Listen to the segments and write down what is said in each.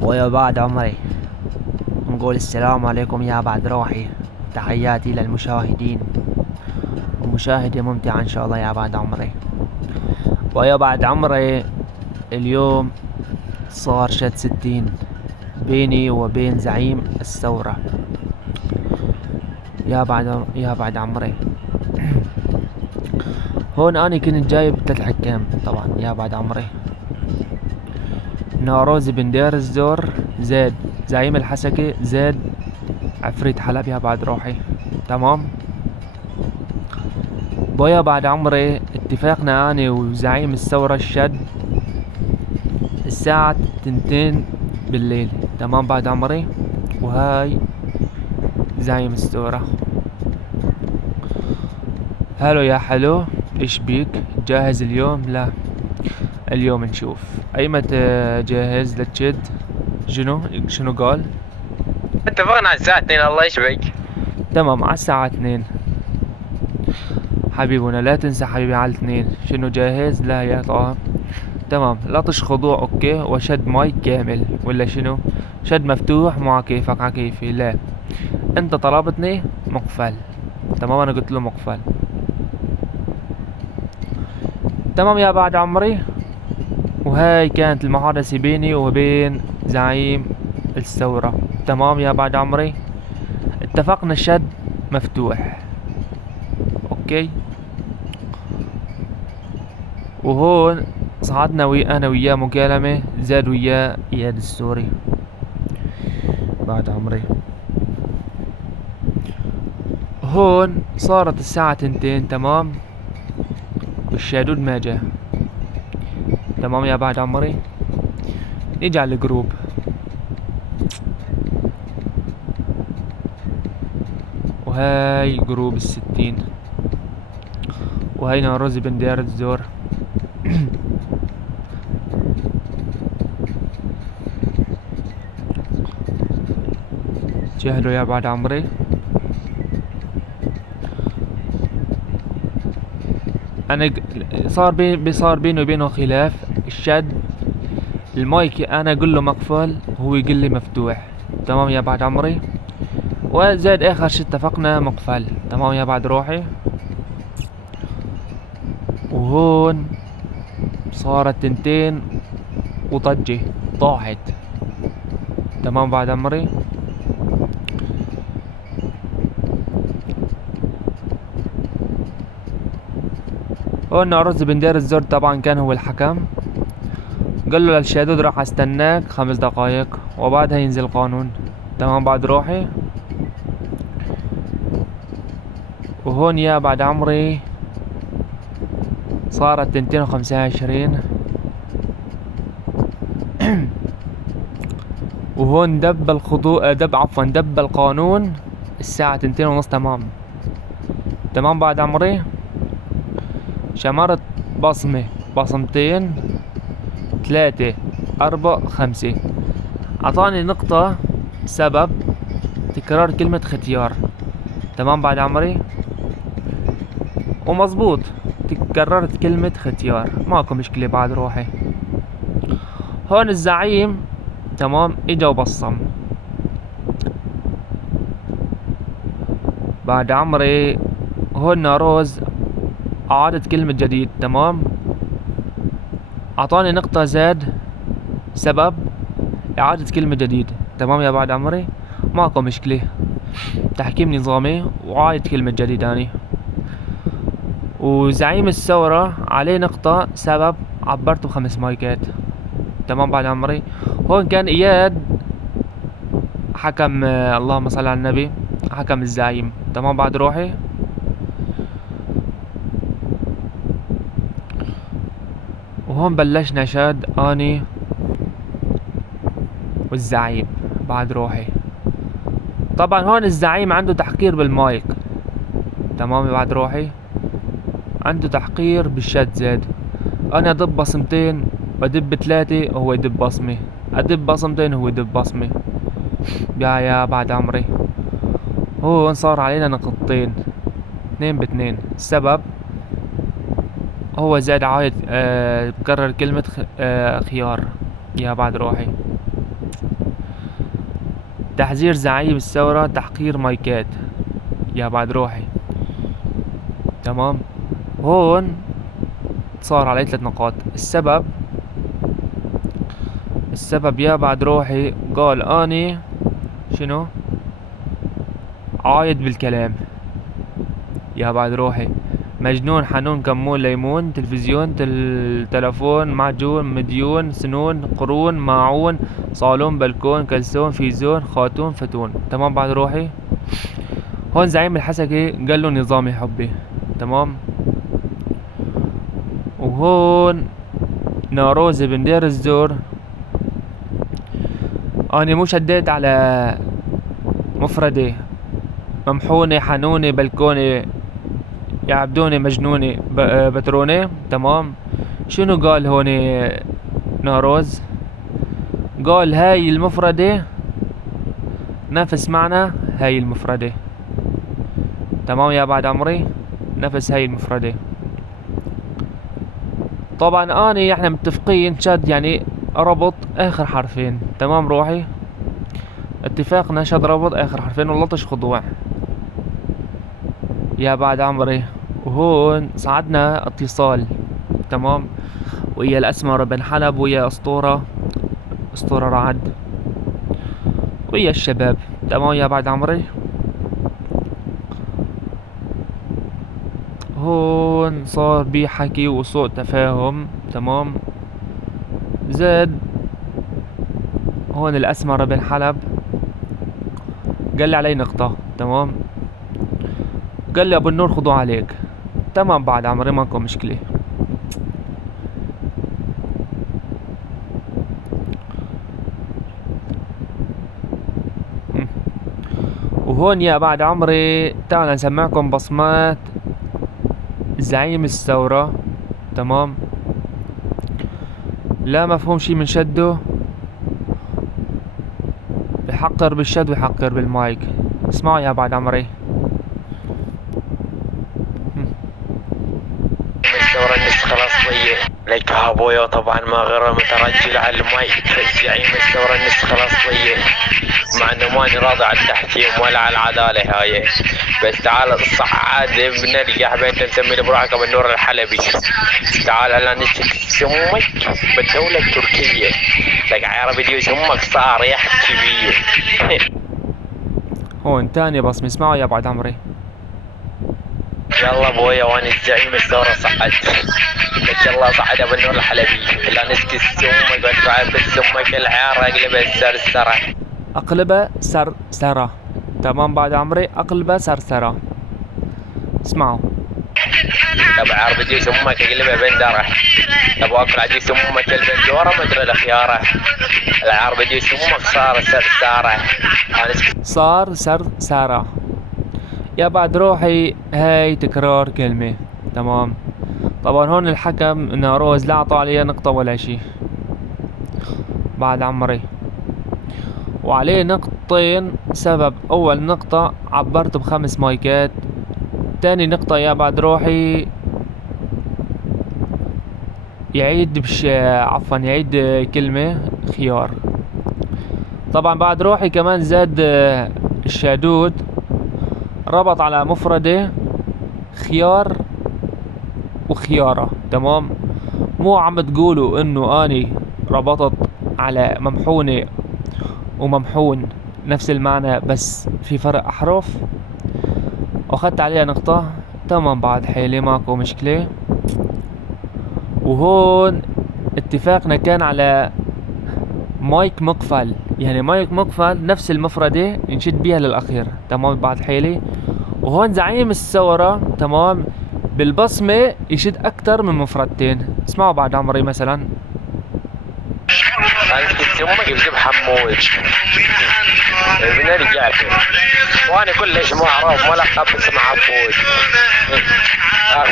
ويا بعد عمري نقول السلام عليكم يا بعد روحي. تحياتي للمشاهدين ومشاهدة ممتعة ان شاء الله يا بعد عمري. ويا بعد عمري اليوم صار شد 60 بيني وبين زعيم الثورة. يا بعد عمري هون اني كنت جايب 3 حكام طبعا يا بعد عمري. ناروز بن دير الزور زاد زعيم الحسكة زاد عفريت حلب يا بعد روحي. تمام. ويا بعد عمري اتفاقنا اني وزعيم الثورة الشد الساعة 2 بالليل. تمام بعد عمري. وهاي زعيم الثورة. هلو يا حلو، ايش بيك؟ جاهز اليوم؟ لا اليوم نشوف. ايمتى جاهز لتشد؟ شنو قال؟ اتفقنا على الساعة 2. الله يشبك. تمام على الساعة 2 حبيبنا. لا تنسى حبيبي على 2. شنو جاهز؟ لا يا طه. تمام. لطش خضوع اوكي، وشد ماي كامل ولا شنو؟ شد مفتوح مو عكيفك عكيفي. لا انت طلبتني مقفل. تمام انا قلت له مقفل. تمام يا بعد عمري. وهاي كانت المحادثة بيني وبين زعيم الثورة. تمام يا بعد عمري. اتفقنا الشد مفتوح اوكي. وهون صعدنا انا وياه مكالمة زاد وياه اياد السوري بعد عمري. هون صارت الساعة 2. تمام. والشادود ما جا. تمام يا بعد عمري. نيجي على الجروب. وهاي جروب 60. وهي ناروز بن ديار الزور. جهلوا يا بعد عمري. انا صار بيني وبينه خلاف. الشد المايك انا اقول له مقفل هو يقول لي مفتوح. تمام يا بعد عمري. وزاد اخر شي اتفقنا مقفل. تمام يا بعد روحي. وهون صارت 2 وطجة طاحت. تمام بعد عمري. هون رز بن دير الزور طبعا كان هو الحكم. قال له للشادود راح استناك 5 دقايق وبعدها ينزل قانون. تمام بعد روحي. وهون يا بعد عمري صارت 225. وهون دب الخضوع دب القانون الساعة 2:30. تمام. تمام بعد عمري. شمرت بصمة بصمتين 3 4 5. عطاني نقطة سبب تكرار كلمة ختيار. تمام بعد عمري. ومظبوط تكررت كلمة ختيار ماكو مشكلة بعد روحي. هون الزعيم تمام اجا وبصم. بعد عمري هون ناروز اعادت كلمة جديد. تمام. اعطاني نقطة زاد سبب اعادة كلمة جديد. تمام يا بعد عمري. ماكو مشكلة تحكيم نظامي وعايد كلمة جديد اني. وزعيم الثورة عليه نقطة سبب عبرته ب5 مايكات. تمام بعد عمري. هون كان اياد حكم اللهم صل على النبي حكم الزعيم. تمام بعد روحي. وهون بلشنا شاد اني والزعيم بعد روحي. طبعا هون الزعيم عنده تحقير بالمايك. تمام بعد روحي. عنده تحقير بالشد زاد. انا ادب بصمتين وادب 3 وهو يدب بصمة. ادب بصمتين وهو يدب بصمة. يا بعد عمري. هون صار علينا نقطتين 2 ب2. السبب هو زاد عايد بكرر كلمة خيار. يا بعد روحي. تحذير زعيم الثورة، تحقير مايكات. يا بعد روحي. تمام. هون صار علي 3 نقاط. السبب يا بعد روحي قال اني شنو عايد بالكلام. يا بعد روحي مجنون، حنون، كمون، ليمون، تلفزيون، تلفون، معجون، مديون، سنون، قرون، ماعون، صالون، بلكون، كلسون، فيزون، خاتون، فتون. تمام بعد روحي. هون زعيم الحسكي قال له نظامي حبي. تمام. وهون ناروزي بن دير الزور، اني مو شديت على مفردي ممحوني، حنوني، بلكوني، يعبدوني، مجنوني، بتروني. تمام. شنو قال هوني ناروز؟ قال هاي المفردة نفس معنى هاي المفردة. تمام يا بعد عمري، نفس هاي المفردة. طبعا اني احنا متفقين شد يعني ربط اخر حرفين. تمام روحي، اتفاقنا شد ربط اخر حرفين واللطش خضوع. يا بعد عمري. وهون صعدنا اتصال. تمام. ويا الاسمر بن حلب، ويا اسطورة رعد، ويا الشباب. تمام يا بعد عمري. هون صار بي حكي وسوء تفاهم. تمام. زاد هون الاسمر بن حلب قال لي علي نقطة. تمام. قال لي ابو النور خضوع عليك. تمام بعد عمري، ماكو مشكلة. وهون يا بعد عمري تعال نسمعكم بصمات زعيم الثورة. تمام. لا مفهوم شي من شده، بحقر بالشد ويحقر بالمايك. اسمعوا يا بعد عمري. الثورة النسخة الأصلية لك ابويا، طبعا ما غير مترجل على المايك. زعيم الثورة النسخة الأصلية، مع انه ماني راضي على التحكيم ولا على العدالة هاي، بس تعال الصح عاد بنرجع بين نسمي بروحك ابو النور الحلبي. تعال هلا نشتك سمك بالدولة التركية، لك عربي ديوش امك صار يحكي بيه. هون تاني بصمة، اسمعوا يا بعد عمري. يلا ابويا وانا الزعيم الثورة صعد لك، يلا صعد ابو النور الحلبي. لا نسكي السمك وادفع بالسمك العار اقلبها السرسرة. اقلبها سرسرة. تمام بعد عمري، اقلبها سرسرة. اسمعوا. طب عربي ديوش امك اقلبها بندرة. طب واكل عديس امك البندورة مدري الخيارة. العربي ديوش امك صار سرسارة. صار سرسرة. يا بعد روحي هاي تكرار كلمة. تمام. طبعا هون الحكم ناروز لا اعطى علي نقطة ولا شي بعد عمري، وعليه نقطتين. سبب اول نقطة عبرت ب5 مايكات. تاني نقطة يا بعد روحي يعيد يعيد كلمة خيار. طبعا بعد روحي كمان زاد الشادود ربط على مفردة خيار وخيارة. تمام. مو عم تقولوا انه اني ربطت على ممحونة وممحون نفس المعنى بس في فرق احرف، واخدت عليها نقطة. تمام بعد حيلي، ماكو مشكلة. وهون اتفاقنا كان على مايك مقفل، يعني مايك مقفل نفس المفردة نشد بيها للأخير. تمام بعد حيلي. وهون زعيم الثورة تمام بالبصمة يشد أكتر من مفردتين. اسمعوا بعد عمري مثلا. انت امك بجيب حمود بنرجع فيه، وانا كلش ما اعرف ملقب باسم عبود.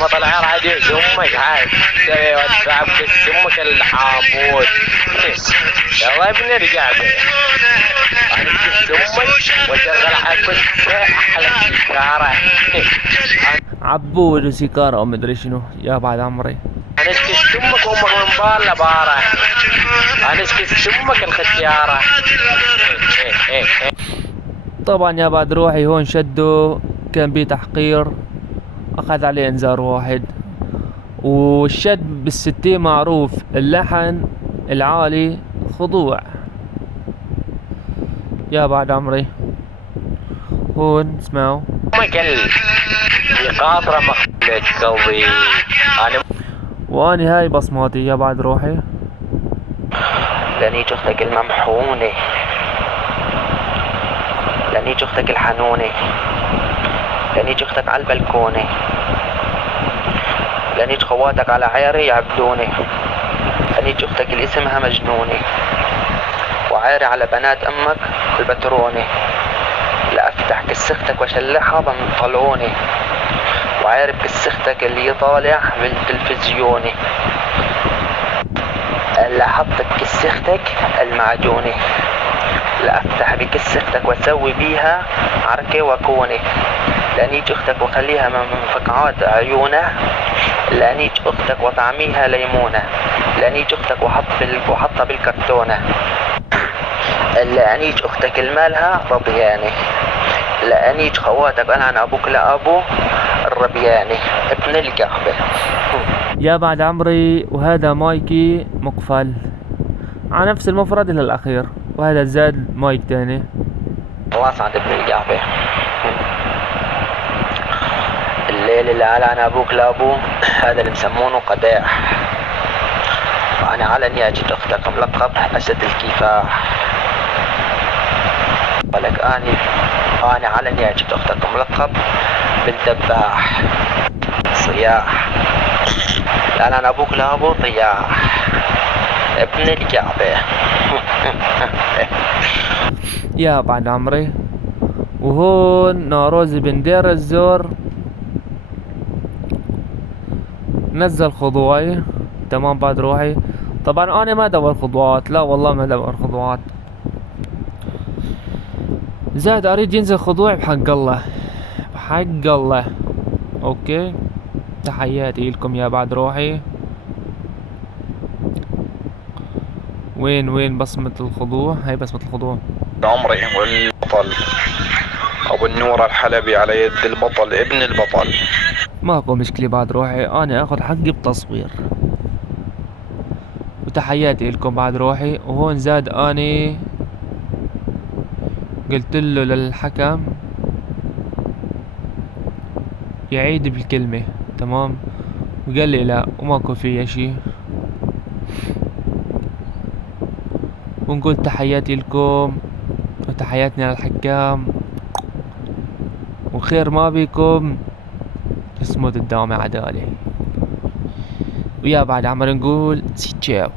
ما طلع عادي امك هاي تبي وتعب بس امك الحامود. يلا بنرجع فيه، انا بس امك وشغل حكت احلى سيكارة. عبود وسيكارة ومدري شنو. يا بعد عمري انا اسكت امك وامك بالله باره انا اشكي امك الختياره. طبعا يا بعد روحي هون شده كان بيه تحقير، اخذ عليه انذار واحد. والشد بالستين معروف، اللحن العالي خضوع. يا بعد عمري هون اسمعوا امك القاطره مخلك قلبي انا. واني هاي بصماتي يا بعد روحي. لانيج اختك الممحونة، لانيج اختك الحنونة، لانيج اختك على البلكونة، لانيج خواتك على عيري يعبدوني، لانيج اختك اللي اسمها مجنونة، وعيري على بنات امك البترونة، لافتح كسختك واشلحها بنطلوني، وعيري بكسختك اللي طالع بالتلفزيوني، اللي حطك كسختك المعجونة، لأفتح بكسختك واسوي بيها عركة وكونة، لأنيج اختك وخليها من فقعات عيونه، لأنيج اختك وطعميها ليمونة، لأنيج اختك وحطها بالكرتونة، لأنيج اختك المالها ربياني، لأنيج خواتك ألعن أبوك لأبو الربياني ابن القهبة. يا بعد عمري وهذا مايكي مقفل على نفس المفرد الى الاخير، وهذا زاد مايك تاني. خلاص عند ابن القهبة. الليل اللي قال عن ابوك لابو هذا اللي مسمونه قداح، وانا علني اجد اختك ملقب اسد الكفاح، ولك انا علني اجد اختك ملقب بالدباح صياح، قال عن ابوك لابو طياح ابن الكعبة. يا بعد عمري وهون ناروزي بن دير الزور نزل خضوعي. تمام بعد روحي. طبعا انا ما ادور خضوعات، لا والله ما ادور خضوعات. زاد اريد ينزل خضوع بحق الله، بحق الله. اوكي تحياتي لكم يا بعد روحي. وين بصمة الخضوع؟ هاي بصمة الخضوع. عمري والبطل ابو النور الحلبي على يد البطل ابن البطل. ماكو مشكلة بعد روحي، انا اخذ حقي بتصوير. وتحياتي لكم بعد روحي. وهون زاد اني قلت له للحكم يعيد بالكلمة، تمام، وقال لي لا وماكو فيها شي. ونقول تحياتي لكم وتحياتنا للحكام، وخير ما بيكم اسمه الدوام عدالة. ويا بعد عمر نقول سي تشاو.